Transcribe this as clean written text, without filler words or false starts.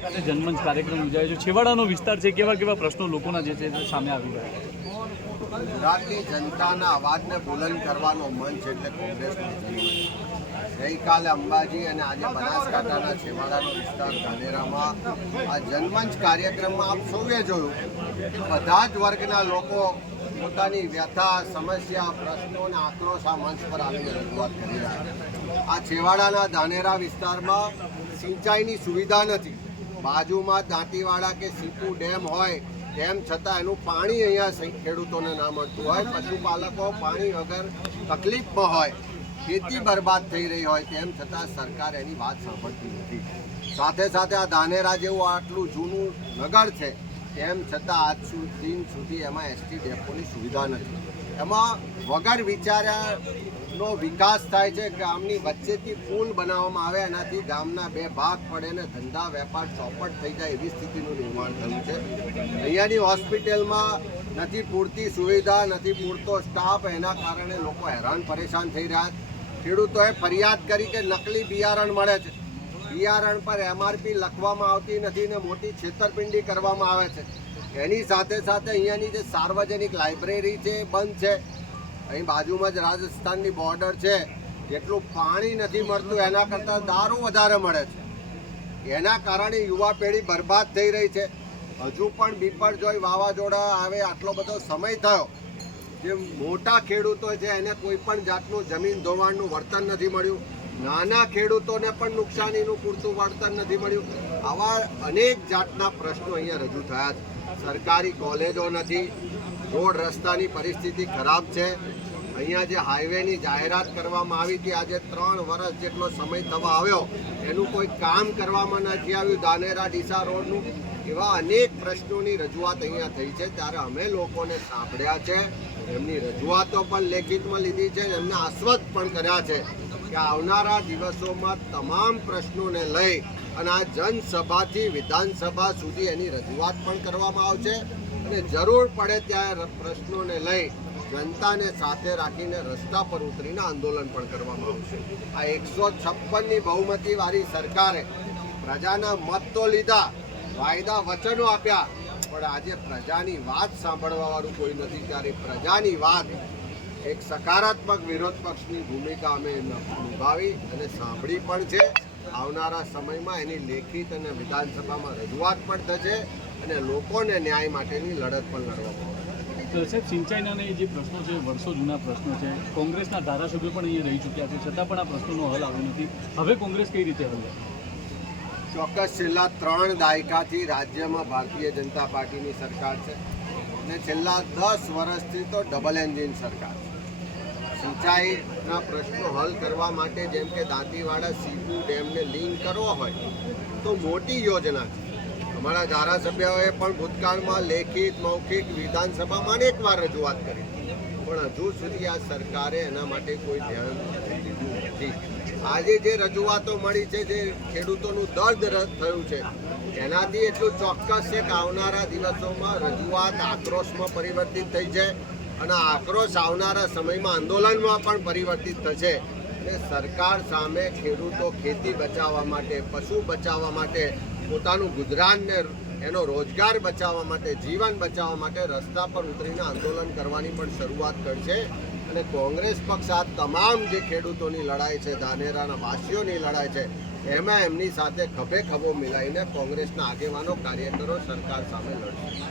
જનમંચ કાર્યક્રમ યોજાયો છે, છેવાડાનો વિસ્તાર છે, કેવા કેવા પ્રશ્નો લોકોના જે છે સામે આવી રહ્યા છે? ગુજરાતની જનતાના અવાજને બુલંદ કરવાનો મંચ એટલે કોંગ્રેસનો જનમંચ. ગઈકાલે અંબાજી અને આજે બનાસકાંઠાના છેવાડાનો વિસ્તાર ધાનેરામાં આ જનમંચ કાર્યક્રમમાં આપ સૌએ જોયું કે બધા જ વર્ગના લોકો પોતાની વ્યથા, સમસ્યા, પ્રશ્નો અને આક્રોશ આ મંચ પર આવીને રજૂઆત કરી રહ્યા છે. આ છેવાડાના ધાનેરા વિસ્તારમાં સિંચાઈની સુવિધા નથી. બાજુમાં દાંતીવાડા કે સીપુ ડેમ હોય તેમ છતાં એનું પાણી અહીંયા ખેડૂતોને ના મળતું હોય, પશુપાલકો પાણી વગર તકલીફમાં હોય, ખેતી બરબાદ થઈ રહી હોય, તેમ છતાં સરકાર એની વાત સાંભળતી નથી. સાથે સાથે આ ધાનેરા જેવું આટલું જૂનું નગર છે તેમ છતાં આજ સુધી એમાં એસટી ડેપોની સુવિધા નથી. એમાં વગર વિચાર્યાનો વિકાસ થાય છે. ગામની વચ્ચેથી પુલ બનાવવામાં આવે, એનાથી ગામના બે ભાગ પડે ને ધંધા વેપાર ચોપટ થઈ જાય એવી સ્થિતિનું નિર્માણ થયું છે. અહીંયાની હોસ્પિટલમાં નથી પૂરતી સુવિધા, નથી પૂરતો સ્ટાફ, એના કારણે લોકો હેરાન પરેશાન થઈ રહ્યા છે. ખેડૂતોએ ફરિયાદ કરી કે નકલી બિયારણ મળે છે, બિયારણ પર MRP લખવામાં આવતી નથી ને મોટી છેતરપિંડી કરવામાં આવે છે. એની સાથે સાથે અહીંયાની જે સાર્વજનિક લાઇબ્રેરી છે એ બંધ છે. અહીં બાજુમાં જ રાજસ્થાનની બોર્ડર છે, જેટલું પાણી નથી મળતું એના કરતાં દારૂ વધારે મળે છે. એના કારણે યુવા પેઢી બરબાદ થઈ રહી છે. હજુ પણ બીપરજોય વાવાઝોડા આવે આટલો બધો સમય થયો, જે મોટા ખેડૂતો છે એને કોઈ પણ જાતનું જમીન ધોવાણનું વળતર નથી મળ્યું. નાના ખેડૂતોને પણ નુકસાનીનું પૂરતું વળતર નથી મળ્યું. આવા અનેક જાતના પ્રશ્નો અહીંયા રજૂ થયા છે. સરકારી કોલેજો નથી, રોડ રસ્તાની પરિસ્થિતિ ખરાબ છે. અહીંયા જે હાઈવેની જાહેરાત કરવામાં આવી હતી, આજે 3 વર્ષ જેટલો સમય થવા આવ્યો, એનું કોઈ કામ કરવામાં નથી આવ્યું. ધાનેરા ડીસા રોડનું એવા અનેક પ્રશ્નોની રજૂઆત અહીંયા થઈ છે. ત્યારે અમે લોકોને સાંભળ્યા છે, એમની રજૂઆતો પણ લેખિતમાં લીધી છે, એમને આશ્વસ્ત પણ કર્યા છે કે આવનારા દિવસોમાં તમામ પ્રશ્નોને લઈ અને આ જનસભાથી વિધાનસભા સુધી એની રજૂઆત પણ કરવામાં આવશે અને જરૂર પડે ત્યારે પ્રશ્નોને લઈ જનતાને સાથે રાખીને રસ્તા પર ઉતરીને આંદોલન પણ કરવામાં આવશે. આ 156ની બહુમતીવાળી સરકારે પ્રજાના મત તો લીધા, વાયદા વચનો આપ્યા, પણ આજે પ્રજાની વાત સાંભળવાવાળું કોઈ નથી. ત્યારે પ્રજાની વાત એક સકારાત્મક વિરોધ પક્ષની ભૂમિકા અમે નિભાવી અને સાંભળી પણ છે. આવનારા સમયમાં એની લેખિત અને વિધાનસભામાં રજૂઆત પણ થશે અને લોકોને ન્યાય માટેની લડત પણ લડવામાં આવશે. સાહેબ, સિંચાઈના જે પ્રશ્નો છે વર્ષો જૂના પ્રશ્નો છે, કોંગ્રેસના ધારાસભ્યો પણ અહીંયા રહી ચૂક્યા છે, છતાં પણ આ પ્રશ્નોનો હલ આવ્યો નથી. હવે કોંગ્રેસ કઈ રીતે હલ લે? ચોક્કસ છેલ્લા 3 દાયકાથી રાજ્યમાં ભારતીય જનતા પાર્ટીની સરકાર છે અને છેલ્લા 10 વર્ષથી તો ડબલ એન્જિન સરકાર છે. સિંચાઈના પ્રશ્નો હલ કરવા માટે જેમ કે દાંતીવાડા સીપુ ડેમને લિંક કરવો હોય તો મોટી યોજના છે. અમારા ધારાસભ્યોએ પણ ભૂતકાળમાં લેખિત, મૌખિક, વિધાનસભામાં અનેકવાર રજૂઆત કરી, પણ હજુ સુધી આ સરકારે એના માટે કોઈ ધ્યાન દીધું નથી. આજે જે રજૂઆતો મળી છે, જે ખેડૂતોનું દર્દ થયું છે, એનાથી એટલું ચોક્કસ છે કે આવનારા દિવસોમાં રજૂઆત આક્રોશમાં પરિવર્તિત થઈ છે અને આક્રોશ આવનારા સમયમાં આંદોલનમાં પણ પરિવર્તિત થશે. અને સરકાર સામે ખેડૂતો ખેતી બચાવવા માટે, પશુ બચાવવા માટે, પોતાનું ગુજરાનને એનો રોજગાર બચાવવા માટે, જીવન બચાવવા માટે રસ્તા પર ઉતરીને આંદોલન કરવાની પણ શરૂઆત કરશે. અને કોંગ્રેસ પક્ષ આ તમામ જે ખેડૂતોની લડાઈ છે, ધાનેરાના વાસીઓની લડાઈ છે, એમાં એમની સાથે ખભે ખભો મિલાઈને કોંગ્રેસના આગેવાનો, કાર્યકરો સરકાર સામે લડશે.